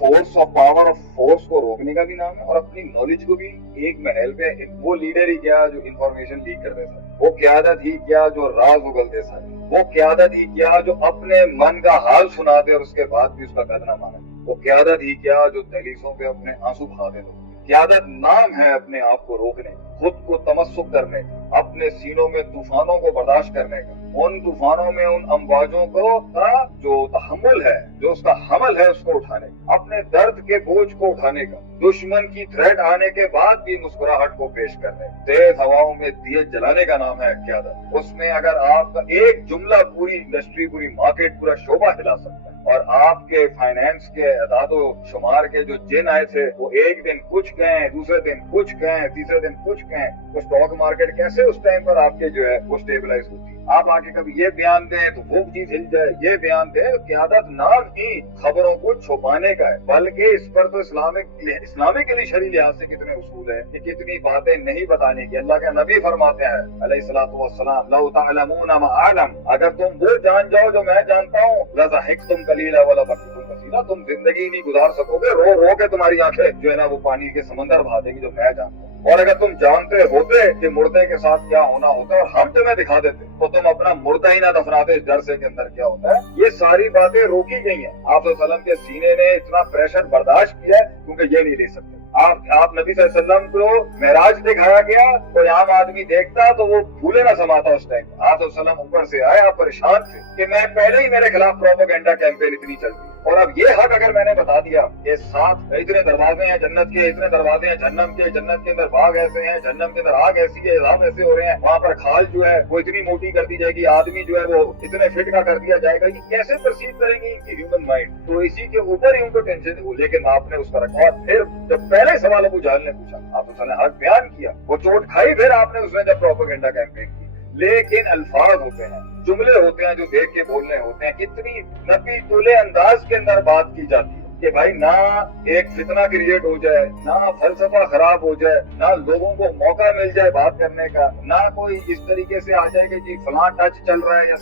Force of power of force को रोकने का भी नाम है और अपनी नॉलेज को भी एक महल पे वो लीडर ही क्या जो इंफॉर्मेशन लीक कर देता है, वो क्यादत ही क्या जो राज उगलते सारे, वो क्यादत ही क्या जो अपने मन का हाल सुना दे और उसके बाद भी उसका कद ना माने, वो क्यादत ही क्या जो दहलीजों पे अपने आंसू बहा दे। क्यादत नाम है अपने आप को रोकने, खुद को तमस्सुक करने, अपने सीनों में तूफानों को बर्दाश्त करने का, उन तूफानों में उन अमवाजों को का जो तहम्मुल है, जो उसका हमल है उसको उठाने का, अपने दर्द के बोझ को उठाने का, दुश्मन की थ्रेट आने के बाद भी मुस्कुराहट को पेश करने, तेज हवाओं में दिए जलाने का नाम है क्यादत। उसमें अगर आपका एक जुमला पूरी इंडस्ट्री, पूरी मार्केट, पूरा शोबा हिला सकता है। और आपके फाइनेंस के अदादो शुमार के जो जिन आए थे वो एक दिन कुछ कहें, दूसरे दिन कुछ कहें, तीसरे दिन कुछ कहें, तो स्टॉक मार्केट कैसे उस टाइम पर आपके जो है वो स्टेबलाइज होती है। आप आके कभी ये बयान दें तो वो चीज हिल जाए, ये बयान दें। क्यादत नाम ही खबरों को छुपाने का है, बल्कि इस पर तो इस्लामिक शरी लिहाज से कितने उसूल है कि कितनी बातें नहीं बताने की। अल्लाह के नबी फरमाते हैं अलैहिस्सलातु वस्सलाम, लौ तअलमूना मा आलम, अगर तुम वो जान जाओ जो मैं जानता हूँ, लज़हिक्तुम कलीला वला बकीतुम कसीरा, तुम जिंदगी नहीं गुजार सकोगे, रो रो के तुम्हारी आंखें जो है ना वो पानी के समंदर बहा देगी जो मैं जानता हूँ। और अगर तुम जानते होते कि मुर्दे के साथ क्या होना होता है और हम तुम्हें दिखा देते तो तुम अपना मुर्दा ही ना दफनाते इस डर से के अंदर क्या होता है। ये सारी बातें रोकी गई हैं। आप सल्लल्लाहु अलैहि वसल्लम के सीने ने इतना प्रेशर बर्दाश्त किया है क्योंकि ये नहीं ले सकते। आप नबी सल्लल्लाहु अलैहि वसल्लम को मेराज दिखाया गया, कोई आम आदमी देखता तो वो फूले ना समाता उस टाइम। आप सल्लल्लाहु अलैहि वसल्लम ऊपर से आए, आप परेशान थे कि मैं पहले ही मेरे खिलाफ प्रोपेगेंडा कैंपेन इतनी चल रही है और अब ये हक अगर मैंने बता दिया कि 7 इतने दरवाजे हैं जन्नत के, इतने दरवाजे हैं जहन्नम के, जन्नत के अंदर बाग ऐसे हैं, जहन्नम के अंदर आग ऐसी है, इज़ाब ऐसे हो रहे हैं, वहाँ पर खाल जो है वो इतनी मोटी कर दी जाएगी, आदमी जो है वो इतने फिट का कर दिया जाएगा, ये कैसे परसीव करेंगे इनकी ह्यूमन माइंड। तो इसी के ऊपर ही उनको टेंशन हो, लेकिन आपने उसका रखा। और फिर जब पहले सवाल अबू जहल ने पूछा, आप उसने हक बयान किया, वो चोट खाई, फिर आपने उसमें जब प्रोपेगेंडा कैंपेन की। लेकिन अल्फाज होते हैं, जुमले होते हैं जो देख के बोलने होते हैं, कितनी नपी तुले अंदाज के अंदर बात की जाती है कि भाई ना एक फितना क्रिएट हो जाए, ना फलसफा खराब हो जाए, ना लोगों को मौका मिल जाए बात करने का, ना कोई इस तरीके से आ जाए कि जी फलां टच चल रहा है या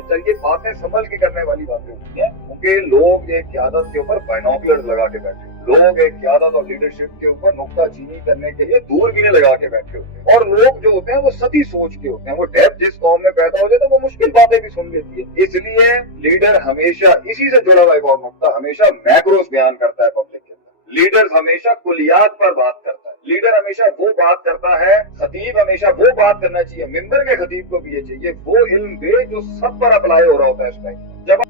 चलिए, बातें संभल के करने वाली बातें होती हैं। क्योंकि लोग एक क्यादत के ऊपर बाइनोकुलर्स लगा के बैठे, लोग एक क्यादत और लीडरशिप के ऊपर नुक्ताचीनी करने के लिए दूरबीनें लगा के बैठे होते हैं। और लोग जो होते हैं वो सती सोच के होते हैं, वो डेप्थ जिस कौम में पैदा हो जाए तो वो मुश्किल बातें भी सुन लेती है। इसलिए लीडर हमेशा इसी से जुड़ा हुआ एक और नुक्ता, हमेशा मैक्रोस बयान करता है पब्लिक के अंदर। लीडर हमेशा कुलियात पर बात करता है, लीडर हमेशा वो बात करता है, खतीब हमेशा वो बात करना चाहिए, मिंबर के खतीब को भी ये चाहिए वो इल्म दे जो सब पर अप्लाई हो रहा होता है इस टाइम। जब